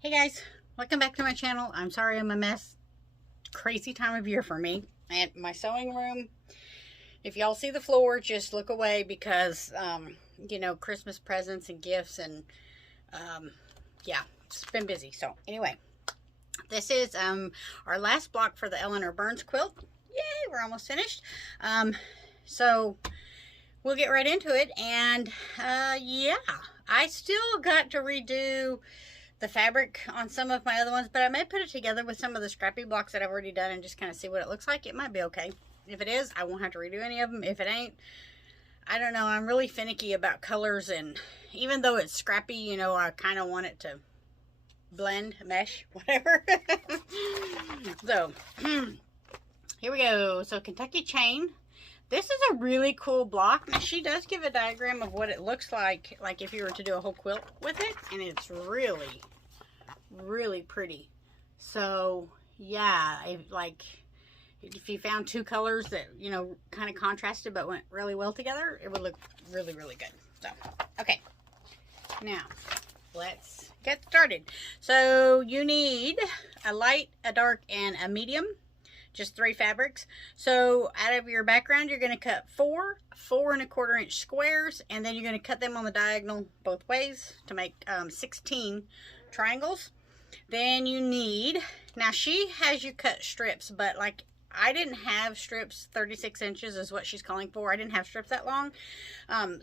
Hey guys, welcome back to my channel. I'm sorry I'm a mess. Crazy time of year for me. And my sewing room, if y'all see the floor, just look away because, you know, Christmas presents and gifts and, yeah, it's been busy. So anyway, this is our last block for the Eleanor Burns quilt. Yay, we're almost finished. So we'll get right into it. And yeah, I still got to redo the fabric on some of my other ones, but I may put it together with some of the scrappy blocks that I've already done and just kind of see what it looks like. It might be okay. If it is, I won't have to redo any of them. If it ain't, I don't know. I'm really finicky about colors, and even though it's scrappy, you know, I kind of want it to blend, mesh, whatever. So here we go. So Kentucky chain. This is a really cool block. Now, she does give a diagram of what it looks like if you were to do a whole quilt with it, and it's really, really pretty. So, yeah, if you found two colors that, you know, kind of contrasted but went really well together, it would look really, really good. So, okay. Now, let's get started. So, you need a light, a dark, and a medium. Just 3 fabrics. So out of your background, you're going to cut 4 4¼ inch squares, and then you're going to cut them on the diagonal both ways to make 16 triangles. Then you need, now she has you cut strips, but like I didn't have strips. 36 inches is what she's calling for. I didn't have strips that long.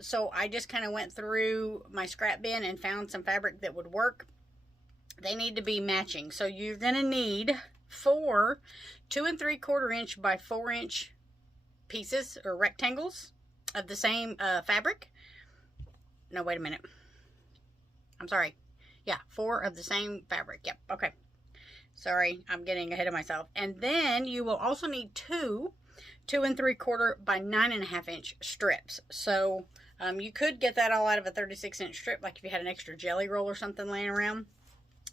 So I just kind of went through my scrap bin and found some fabric that would work. They need to be matching. So you're going to need 4 2¾ inch by 4 inch pieces or rectangles of the same fabric. No, wait a minute. I'm sorry. Yeah, 4 of the same fabric. Yep. Okay. Sorry, I'm getting ahead of myself. And then you will also need 2 2¾ by 9½ inch strips. So you could get that all out of a 36 inch strip, like if you had an extra jelly roll or something laying around.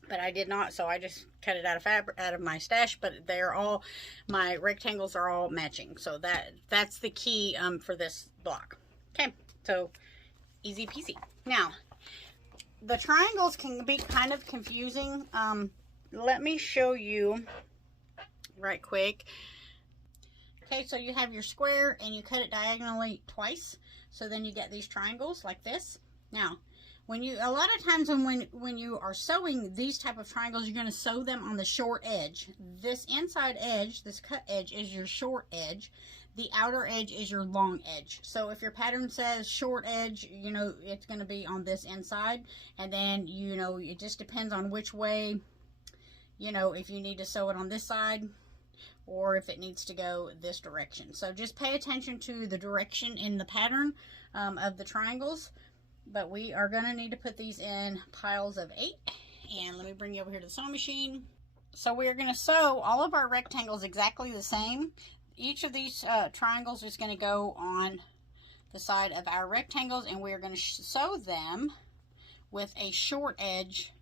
But I did not, so I just cut it out of fabric, out of my stash. But they're all, my rectangles are all matching. So that's the key for this block. Okay, so easy peasy. Now, the triangles can be kind of confusing. Let me show you right quick. Okay, so you have your square and you cut it diagonally twice. So then you get these triangles like this. Now, a lot of times when you are sewing these type of triangles, you're going to sew them on the short edge. This inside edge, this cut edge, is your short edge. The outer edge is your long edge. So if your pattern says short edge, you know, it's going to be on this inside. And then, you know, it just depends on which way, you know, if you need to sew it on this side or if it needs to go this direction. So just pay attention to the direction in the pattern of the triangles. But we are going to need to put these in piles of 8. And let me bring you over here to the sewing machine. So we are going to sew all of our rectangles exactly the same. Each of these triangles is going to go on the side of our rectangles, and we are going to sew them with a short edge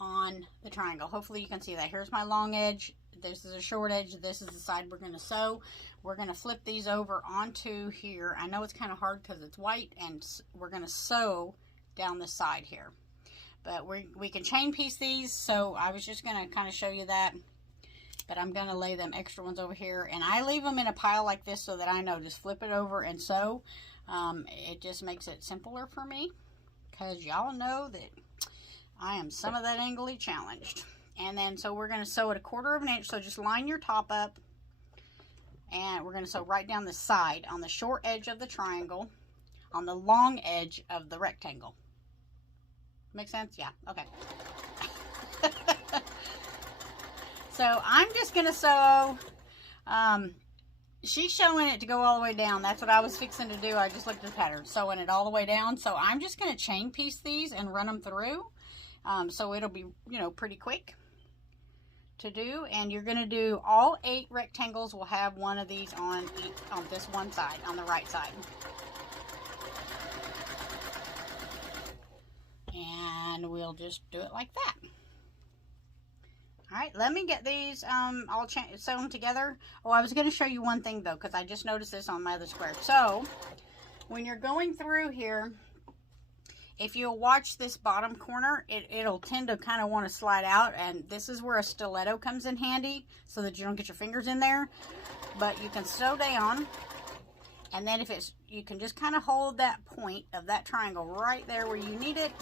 on the triangle. Hopefully you can see that. Here's my long edge. This is a short edge. This is the side we're going to sew. We're going to flip these over onto here. I know it's kind of hard because it's white, and we're going to sew down the side here. But we can chain piece these, so I was just going to kind of show you that. But I'm going to lay them extra ones over here. And I leave them in a pile like this so that I know just flip it over and sew. It just makes it simpler for me because y'all know that I am some of that angly challenged. And then, so we're going to sew it 1/4 inch. So just line your top up. And we're going to sew right down the side on the short edge of the triangle, on the long edge of the rectangle. Make sense? Yeah. Okay. So I'm just going to sew. She's showing it to go all the way down. That's what I was fixing to do. I just looked at the pattern, sewing it all the way down. So I'm just going to chain piece these and run them through. So it'll be, you know, pretty quick to do. And you're going to do all 8 rectangles will have one of these on this one side, on the right side. And we'll just do it like that. All right, let me get these all sew them together. Oh, I was going to show you one thing though, because I just noticed this on my other square. So when you're going through here, if you'll watch this bottom corner, it'll tend to kind of want to slide out, and this is where a stiletto comes in handy so that you don't get your fingers in there. But you can sew down, and then you can just kind of hold that point of that triangle right there where you need it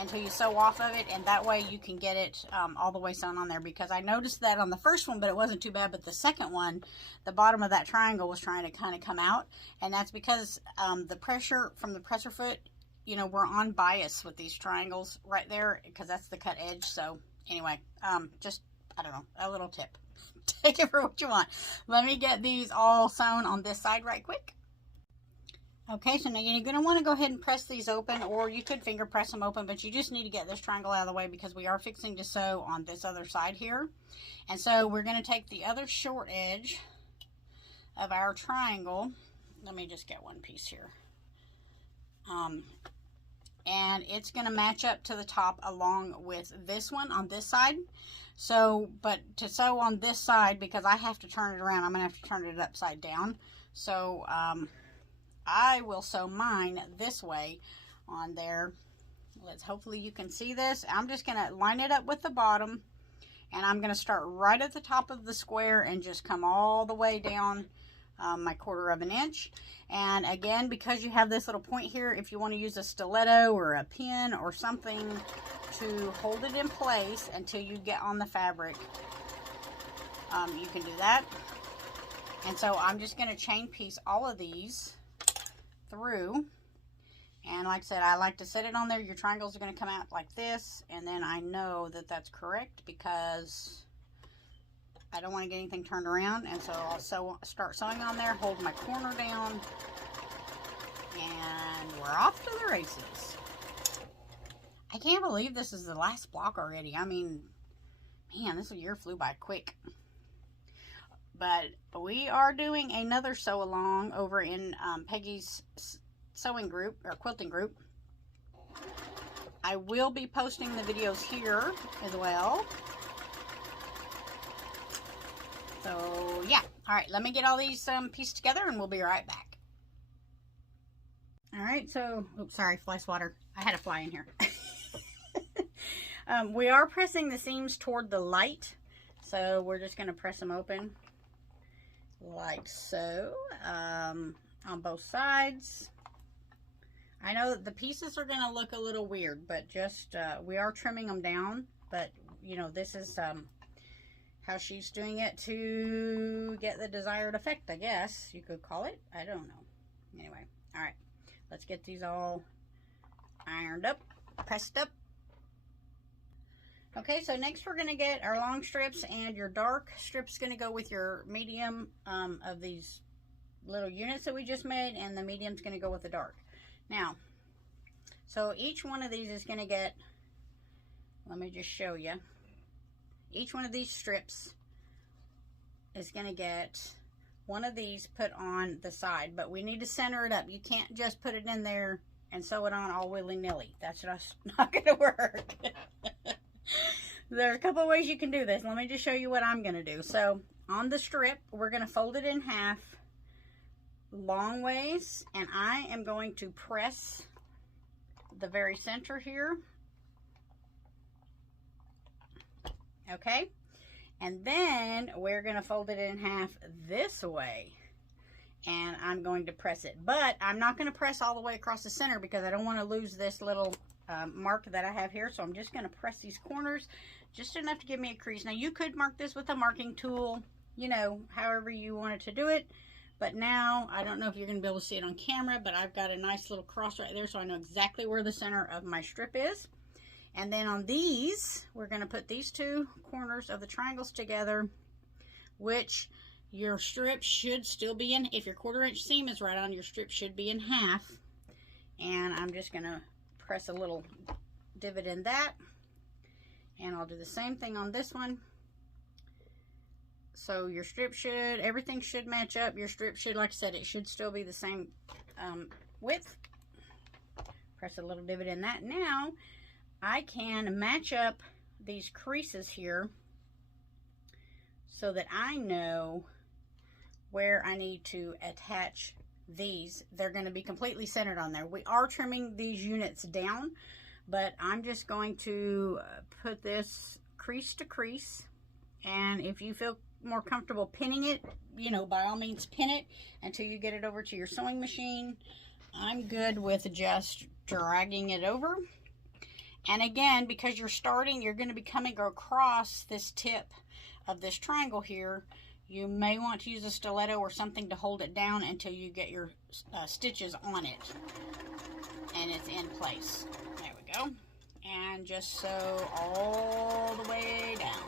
until you sew off of it, and that way you can get it all the way sewn on there, because I noticed that on the first one, but it wasn't too bad. But the second one, the bottom of that triangle was trying to kind of come out, and that's because the pressure from the presser foot, you know, we're on bias with these triangles right there, because that's the cut edge. So anyway, just, I don't know, a little tip. Take it for what you want. Let me get these all sewn on this side right quick. Okay, so now you're going to want to go ahead and press these open, or you could finger press them open, but you just need to get this triangle out of the way because we are fixing to sew on this other side here. And so we're going to take the other short edge of our triangle. Let me just get one piece here. And it's going to match up to the top along with this one on this side. So, but to sew on this side, because I have to turn it around, I'm going to have to turn it upside down. So, I will sew mine this way on there. Hopefully you can see this. I'm just going to line it up with the bottom, and I'm going to start right at the top of the square and just come all the way down my 1/4 of an inch. And again, because you have this little point here, if you want to use a stiletto or a pin or something to hold it in place until you get on the fabric, you can do that. And so I'm just going to chain piece all of these through, and like I said, I like to set it on there. Your triangles are going to come out like this, and then I know that that's correct because I don't want to get anything turned around. And so I'll start sewing on there, hold my corner down, and we're off to the races. I can't believe this is the last block already. I mean, man, this year flew by quick. But we are doing another sew along over in Peggy's sewing group, or quilting group. I will be posting the videos here as well. So yeah, all right, let me get all these pieces together and we'll be right back. All right, so, oops, sorry, fly swatter. I had a fly in here. We are pressing the seams toward the light, so we're just going to press them open like so, on both sides. I know that the pieces are going to look a little weird, but just we are trimming them down. But you know, this is how she's doing it to get the desired effect, I guess you could call it. I don't know. Anyway, all right, let's get these all ironed up, pressed up. Okay, so next we're going to get our long strips, and your dark strips going to go with your medium of these little units that we just made, and the medium's going to go with the dark. Now, so each one of these is going to get, let me just show you, each one of these strips is going to get one of these put on the side, but we need to center it up. You can't just put it in there and sew it on all willy-nilly. That's just not going to work. There are a couple of ways you can do this. Let me just show you what I'm going to do. So on the strip, we're going to fold it in half long ways, and I am going to press the very center here. Okay, and then we're going to fold it in half this way, and I'm going to press it, but I'm not going to press all the way across the center because I don't want to lose this little mark that I have here. So I'm just going to press these corners just enough to give me a crease. Now you could mark this with a marking tool, you know, however you wanted to do it. But now, I don't know if you're going to be able to see it on camera, but I've got a nice little cross right there, so I know exactly where the center of my strip is. And then on these, we're going to put these two corners of the triangles together, which your strip should still be in. If your 1/4 inch seam is right on, your strip should be in half. And I'm just going to press a little divot in that. And I'll do the same thing on this one. So your strip should, everything should match up. Your strip should, like I said, it should still be the same width. Press a little divot in that. Now I can match up these creases here so that I know where I need to attach these, they're going to be completely centered on there. We are trimming these units down, but I'm just going to put this crease to crease. And if you feel more comfortable pinning it, you know, by all means pin it until you get it over to your sewing machine. I'm good with just dragging it over. And again, because you're starting, you're going to be coming across this tip of this triangle here. You may want to use a stiletto or something to hold it down until you get your stitches on it and it's in place. There we go. And just sew all the way down.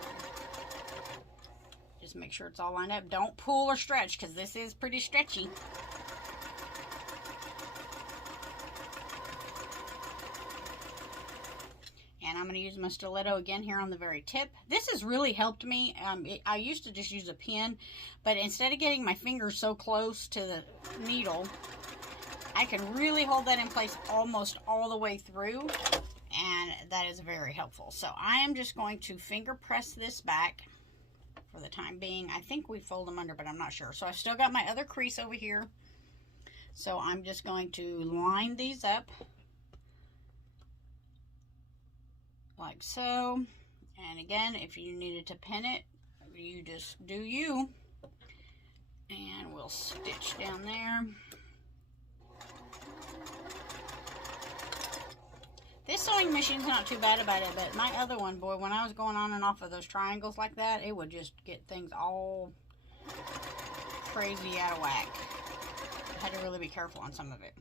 Just make sure it's all lined up. Don't pull or stretch, because this is pretty stretchy. And I'm going to use my stiletto again here on the very tip. This has really helped me. I used to just use a pin, but instead of getting my fingers so close to the needle, I can really hold that in place almost all the way through, and that is very helpful. So I am just going to finger press this back for the time being. I think we fold them under, but I'm not sure. So I've still got my other crease over here. So I'm just going to line these up like so. And again, if you needed to pin it, you just do you. And we'll stitch down there. This sewing machine's not too bad about it, but my other one, boy, when I was going on and off of those triangles like that, it would just get things all crazy out of whack. I had to really be careful on some of it.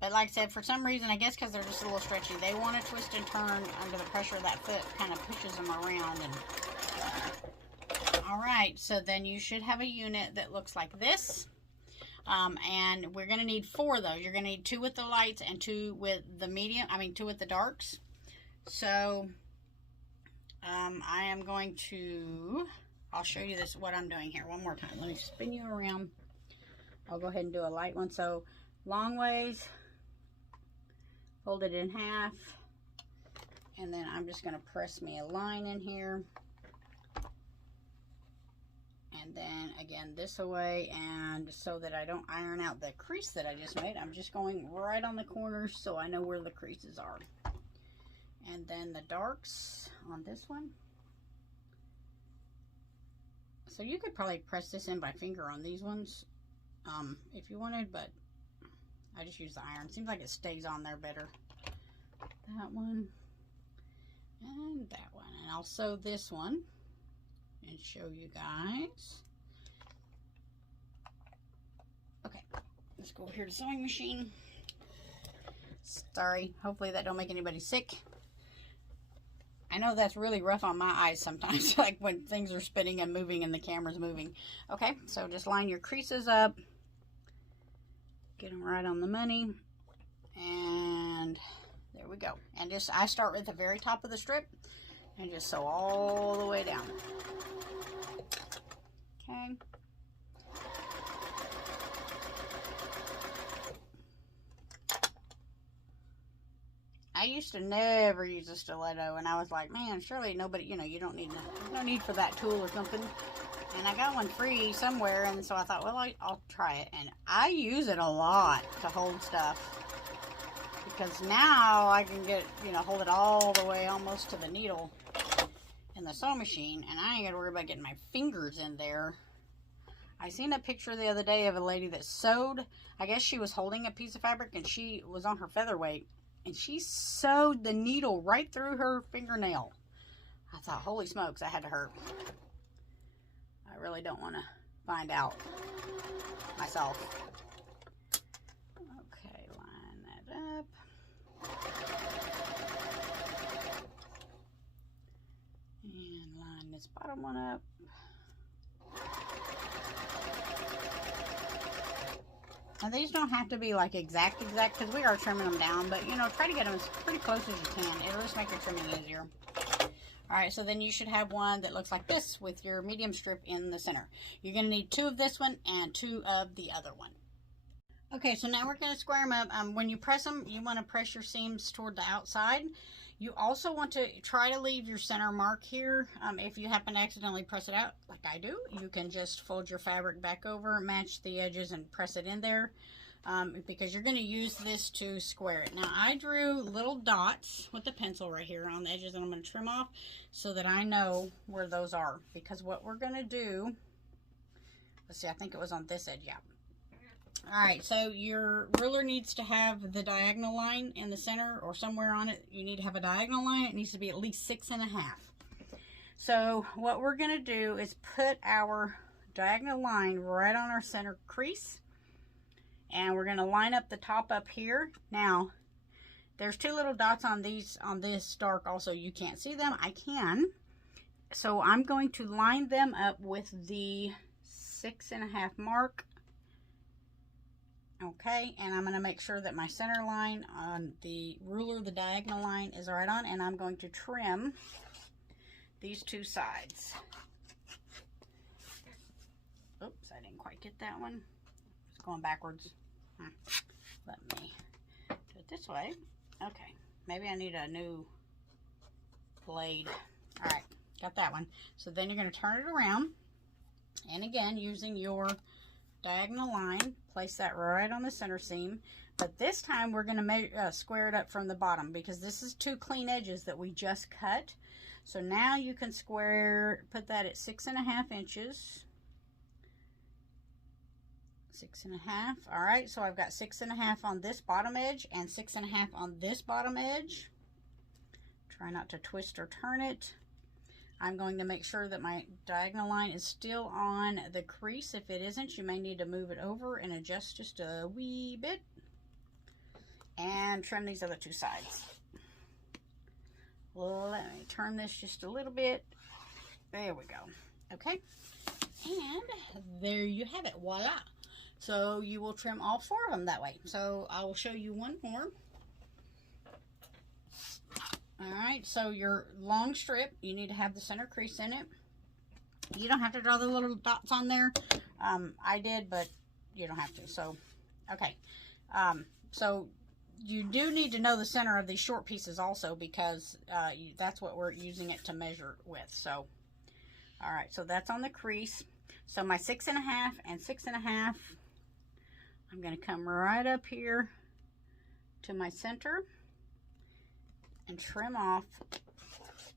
But like I said, for some reason, I guess because they're just a little stretchy, they want to twist and turn under the pressure of that foot, kind of pushes them around. And all right, so then you should have a unit that looks like this. And we're going to need 4 of those. You're going to need 2 with the lights and 2 with the medium, 2 with the darks. So, I am going to, I'll show you this, what I'm doing here one more time. Let me spin you around. I'll go ahead and do a light one. So, long ways, fold it in half, and then I'm just going to press me a line in here. And then again this away, and so that I don't iron out the crease that I just made, I'm just going right on the corners so I know where the creases are. And then the darks on this one. So you could probably press this in by finger on these ones if you wanted, but I just use the iron. Seems like it stays on there better. That one and that one. And I'll sew this one and show you guys. Okay, let's go over here to the sewing machine. Sorry, hopefully that don't make anybody sick. I know that's really rough on my eyes sometimes, like when things are spinning and moving and the camera's moving. Okay, so just line your creases up. Get them right on the money. And there we go. And just, I start with the very top of the strip and just sew all the way down. Okay. I used to never use a stiletto, and I was like, man, surely nobody, you know, you don't need, no need for that tool or something. And I got one free somewhere, and so I thought, well, I'll try it. And I use it a lot to hold stuff, because now I can get, you know, hold it all the way almost to the needle in the sewing machine, and I ain't got to worry about getting my fingers in there. I seen a picture the other day of a lady that sewed. I guess she was holding a piece of fabric, and she was on her featherweight, and she sewed the needle right through her fingernail. I thought, holy smokes, that had to hurt. I really don't want to find out myself. Okay, line that up. And line this bottom one up. Now these don't have to be like exact because we are trimming them down, but you know, try to get them as pretty close as you can. It'll just make your trimming easier. Alright, so then you should have one that looks like this with your medium strip in the center. You're going to need 2 of this one and 2 of the other one. Okay, so now we're going to square them up. When you press them, you want to press your seams toward the outside. You also want to try to leave your center mark here. If you happen to accidentally press it out, like I do, you can just fold your fabric back over, match the edges, and press it in there. Because you're going to use this to square it. Now, I drew little dots with the pencil right here on the edges, and I'm going to trim off so that I know where those are. Because what we're going to do, let's see, I think it was on this edge, yeah. Alright, so your ruler needs to have the diagonal line in the center or somewhere on it. You need to have a diagonal line. It needs to be at least 6.5. So what we're going to do is put our diagonal line right on our center crease. And we're going to line up the top up here. Now, there's two little dots on this dark also. You can't see them. I can. So I'm going to line them up with the 6.5 mark. Okay, and I'm going to make sure that my center line on the ruler, the diagonal line, is right on, and I'm going to trim these two sides. Oops, I didn't quite get that one. It's going backwards. Let me do it this way. Okay, maybe I need a new blade. All right, got that one. So then you're going to turn it around, and again, using your diagonal line, place that right on the center seam. But this time we're going to square it up from the bottom, because this is two clean edges that we just cut. So now you can put that at 6.5 inches. 6.5. All right, so I've got 6.5 on this bottom edge and 6.5 on this bottom edge. Try not to twist or turn it. I'm going to make sure that my diagonal line is still on the crease. If it isn't, you may need to move it over and adjust just a wee bit. And trim these other two sides. Let me turn this just a little bit. There we go. Okay. And there you have it. Voila. So you will trim all 4 of them that way. So I will show you one more. Alright, so your long strip, you need to have the center crease in it. You don't have to draw the little dots on there. I did, but you don't have to. So, okay. So you do need to know the center of these short pieces also, because that's what we're using it to measure with. So, alright, so that's on the crease. So my 6.5 and 6.5, I'm going to come right up here to my center and trim off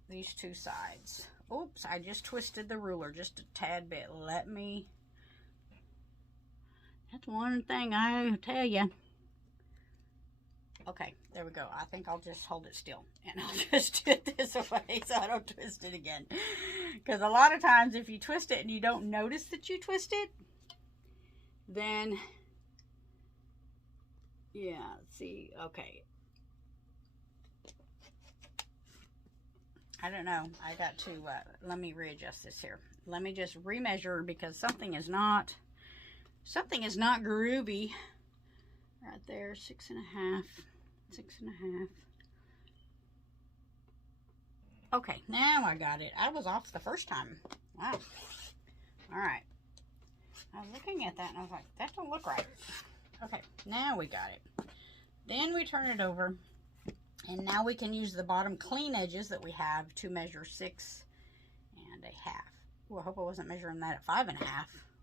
these two sides. Oops, I just twisted the ruler just a tad bit. That's one thing I tell you. Okay, there we go. I think I'll just hold it still, and I'll just do it this way so I don't twist it again. Because a lot of times if you twist it and you don't notice that you twist it, then, yeah, see, okay. I don't know. I got to, let me readjust this here. Let me just remeasure, because something is not groovy. Right there, 6.5, 6.5. Okay, now I got it. I was off the first time. Wow. All right. I was looking at that and I was like, that don't look right. Okay, now we got it. Then we turn it over. And now we can use the bottom clean edges that we have to measure 6.5. Well, I hope I wasn't measuring that at 5.5.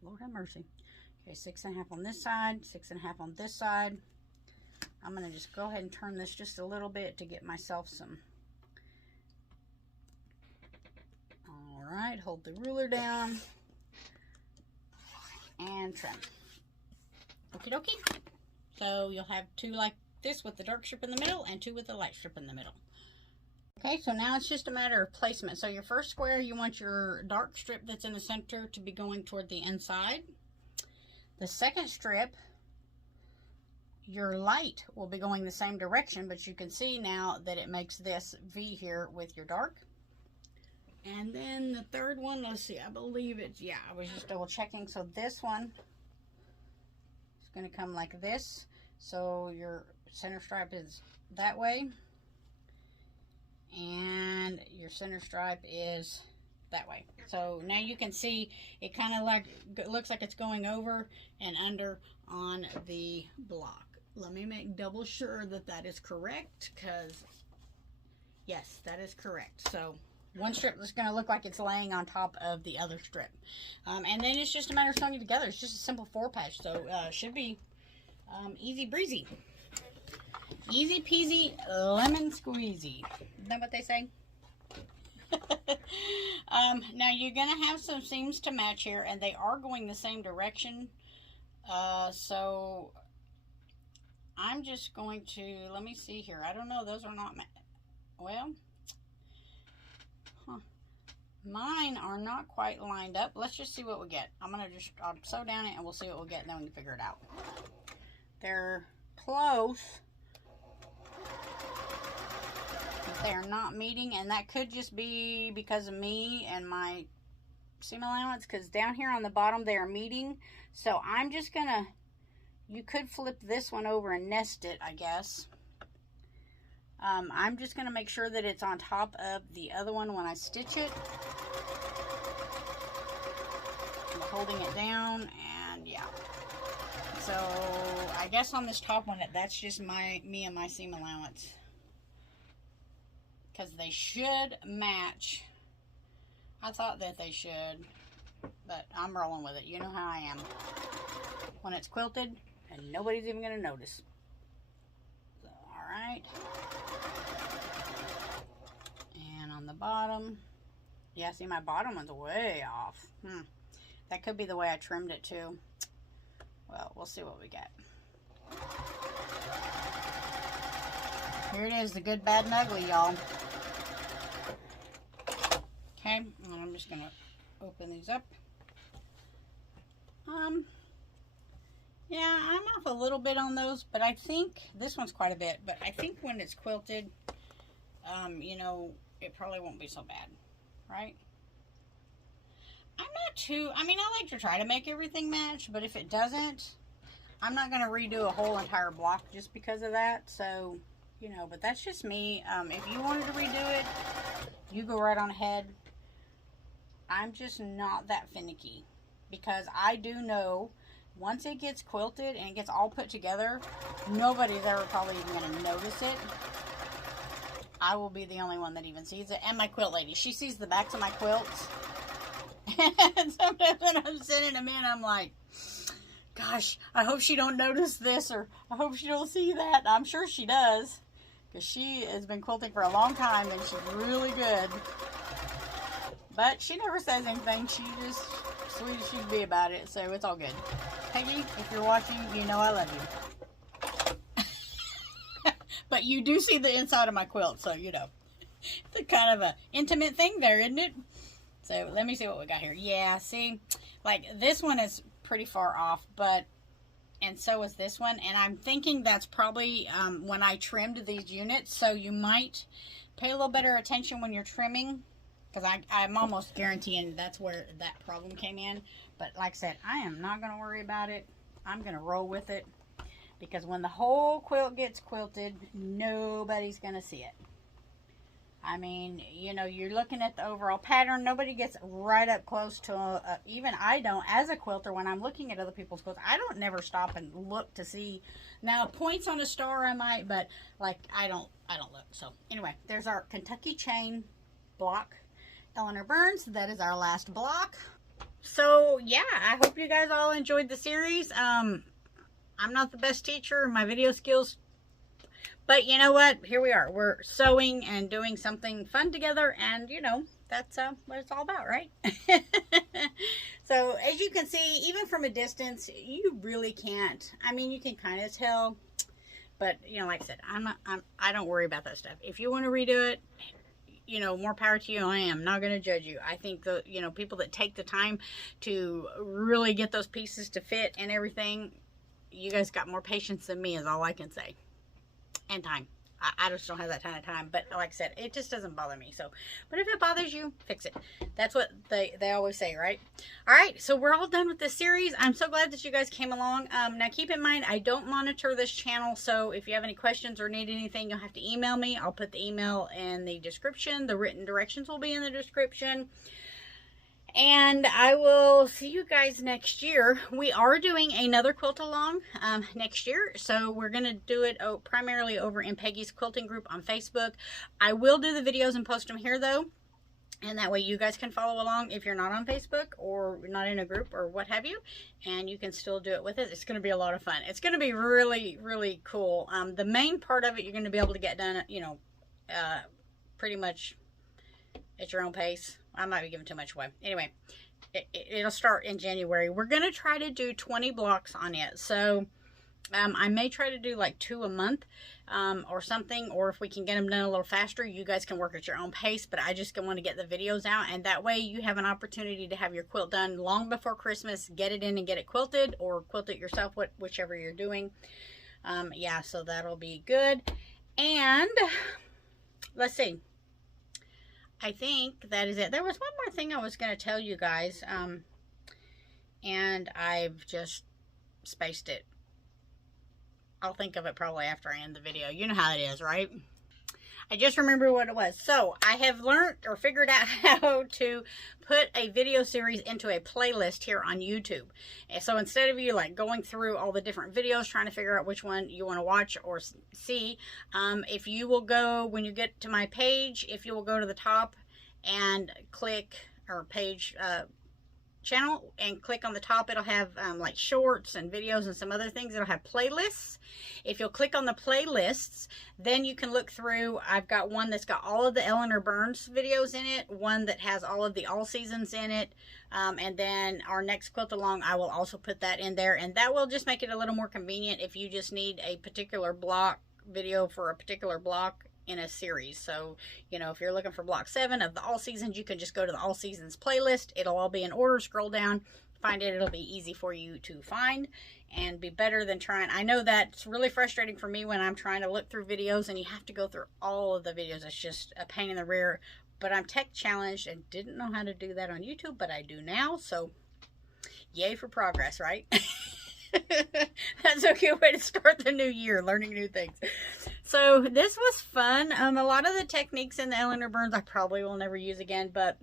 Lord have mercy. Okay, 6.5 on this side, 6.5 on this side. I'm going to just go ahead and turn this just a little bit to get myself some. All right, hold the ruler down and trim. Okie dokie. So you'll have 2 like this with the dark strip in the middle and 2 with the light strip in the middle. Okay, so now it's just a matter of placement. So your first square, you want your dark strip that's in the center to be going toward the inside. The second strip, your light will be going the same direction, but you can see now that it makes this V here with your dark. And then the third one, let's see, I believe it's, yeah, I was just double checking. So this one is going to come like this. So your center stripe is that way. And your center stripe is that way. So now you can see it kind of like looks like it's going over and under on the block. Let me make double sure that that is correct, because Yes, that is correct. So one strip is going to look like it's laying on top of the other strip. And then it's just a matter of sewing it together. It's just a simple 4-patch. So should be easy breezy. Easy peasy lemon squeezy. Isn't that what they say? Now you're going to have some seams to match here, and they are going the same direction. So I'm just going to, let me see here. I don't know. Those are not, well, mine are not quite lined up. Let's just see what we get. I'll sew down it and we'll see what we'll get, and then we can figure it out. They're close. But they are not meeting, and that could just be because of me and my seam allowance, because down here on the bottom they are meeting. So I'm just gonna, you could flip this one over and nest it, I guess. I'm just gonna make sure that it's on top of the other one when I stitch it. I'm holding it down, and yeah. So I guess on this top one, that's just me and my seam allowance, because they should match. I thought that they should, but I'm rolling with it. You know how I am when it's quilted, and nobody's even gonna notice. So, all right. And on the bottom, yeah, see, my bottom one's way off. That could be the way I trimmed it too. Well, we'll see what we get. Here it is, the good, bad, and ugly, y'all. Okay, and I'm just gonna open these up. Yeah, I'm off a little bit on those, but I think this one's quite a bit. But I think when it's quilted, you know, it probably won't be so bad, right? I'm not too, I mean, I like to try to make everything match, but if it doesn't, I'm not going to redo a whole entire block just because of that. So, you know, but that's just me. If you wanted to redo it, you go right on ahead. I'm just not that finicky, because I do know once it gets quilted and it gets all put together, nobody's ever probably even going to notice it. I will be the only one that even sees it. And my quilt lady, she sees the backs of my quilts. And sometimes when I'm sending them in, I'm like, gosh, I hope she don't notice this, or I hope she don't see that. I'm sure she does, because she has been quilting for a long time and she's really good. But she never says anything. She just sweet as she'd be about it, so it's all good. Peggy, if you're watching, you know I love you. But you do see the inside of my quilt, so you know. It's kind of an intimate thing there, isn't it? So let me see what we got here. Yeah, see, like this one is pretty far off, but, and so is this one. And I'm thinking that's probably when I trimmed these units. So you might pay a little better attention when you're trimming, because I'm almost guaranteeing that's where that problem came in. But like I said, I am not going to worry about it. I'm going to roll with it, because when the whole quilt gets quilted, nobody's going to see it. I mean, you know, you're looking at the overall pattern. Nobody gets right up close to, even I don't, as a quilter, when I'm looking at other people's quilts, I don't never stop and look to see. Now, points on a star I might, but like, I don't look. So anyway, there's our Kentucky chain block. Eleanor Burns, that is our last block. So yeah, I hope you guys all enjoyed the series. I'm not the best teacher, my video skills, but you know what? Here we are. We're sewing and doing something fun together, and you know, that's what it's all about, right? So as you can see, even from a distance, you really can't. I mean, you can kind of tell, but you know, like I said, I don't worry about that stuff. If you want to redo it, you know, more power to you. I am not going to judge you. I think the, you know, people that take the time to really get those pieces to fit and everything, you guys got more patience than me, is all I can say. And time. I just don't have that kind of time. But like I said, it just doesn't bother me. So, but if it bothers you, fix it. That's what they always say, right? All right, so we're all done with this series. I'm so glad that you guys came along. Now keep in mind, I don't monitor this channel, so if you have any questions or need anything, you'll have to email me. I'll put the email in the description. The written directions will be in the description. And I will see you guys next year. We are doing another quilt along next year. So we're going to do it primarily over in Peggy's quilting group on Facebook. I will do the videos and post them here though. And that way you guys can follow along if you're not on Facebook or not in a group or what have you. And you can still do it with us. It's going to be a lot of fun. It's going to be really, really cool. The main part of it you're going to be able to get done, you know, pretty much at your own pace. I might be giving too much away. Anyway, it'll start in January. We're going to try to do 20 blocks on it. So I may try to do like 2 a month or something. Or if we can get them done a little faster, you guys can work at your own pace. But I just want to get the videos out. And that way you have an opportunity to have your quilt done long before Christmas. Get it in and get it quilted. Or quilt it yourself, whichever you're doing. Yeah, so that'll be good. And let's see. I think that is it. There was one more thing I was going to tell you guys, and I've just spaced it. I'll think of it probably after I end the video. You know how it is, right? I just remember what it was. So I have learned or figured out how to put a video series into a playlist here on YouTube. And so instead of you like going through all the different videos trying to figure out which one you want to watch or see, if you will go, when you get to my page, if you will go to the top and click, or page channel, and click on the top, it'll have like shorts and videos and some other things. It'll have playlists. If you'll click on the playlists, then you can look through. I've got one that's got all of the Eleanor Burns videos in it, one that has all of the all seasons in it, and then our next quilt along, I will also put that in there, and that will just make it a little more convenient if you just need a particular block video for a particular block in a series. So, you know, if you're looking for block 7 of the all seasons, you can just go to the all seasons playlist. It'll all be in order. Scroll down, find it. It'll be easy for you to find and be better than trying. I know that's really frustrating for me when I'm trying to look through videos and you have to go through all of the videos. It's just a pain in the rear, but I'm tech challenged and didn't know how to do that on YouTube, but I do now. So yay for progress, right? That's a good way to start the new year, learning new things. So this was fun. A lot of the techniques in the Eleanor Burns I probably will never use again, but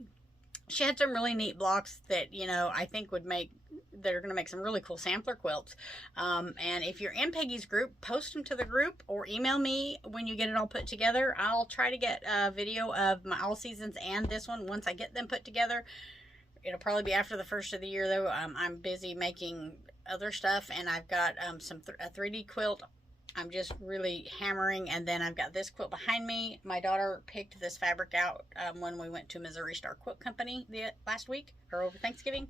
she had some really neat blocks that, you know, I think would make, they're going to make some really cool sampler quilts. And if you're in Peggy's group, post them to the group or email me when you get it all put together. I'll try to get a video of my all seasons and this one once I get them put together. It'll probably be after the first of the year though. I'm busy making other stuff, and I've got a 3D quilt I'm just really hammering, and then I've got this quilt behind me. My daughter picked this fabric out when we went to Missouri Star Quilt Company last week, or over Thanksgiving,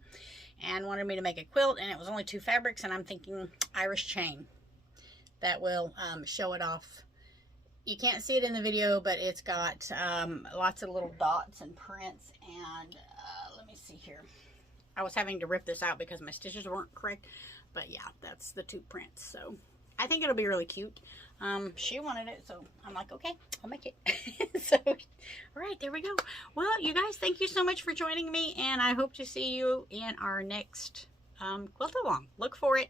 and wanted me to make a quilt, and it was only 2 fabrics, and I'm thinking Irish chain. That will show it off. You can't see it in the video, but it's got lots of little dots and prints, and let me see here. I was having to rip this out because my stitches weren't correct, but yeah, that's the 2 prints. So I think it'll be really cute. She wanted it, so I'm like, okay, I'll make it. So, all right, there we go. Well, you guys, thank you so much for joining me, and I hope to see you in our next quilt along. Look for it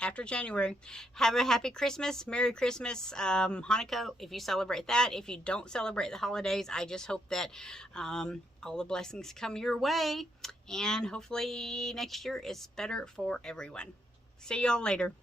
after January. Have a happy Christmas, Merry Christmas, Hanukkah, if you celebrate that. If you don't celebrate the holidays, I just hope that all the blessings come your way, and hopefully next year is better for everyone. See y'all later.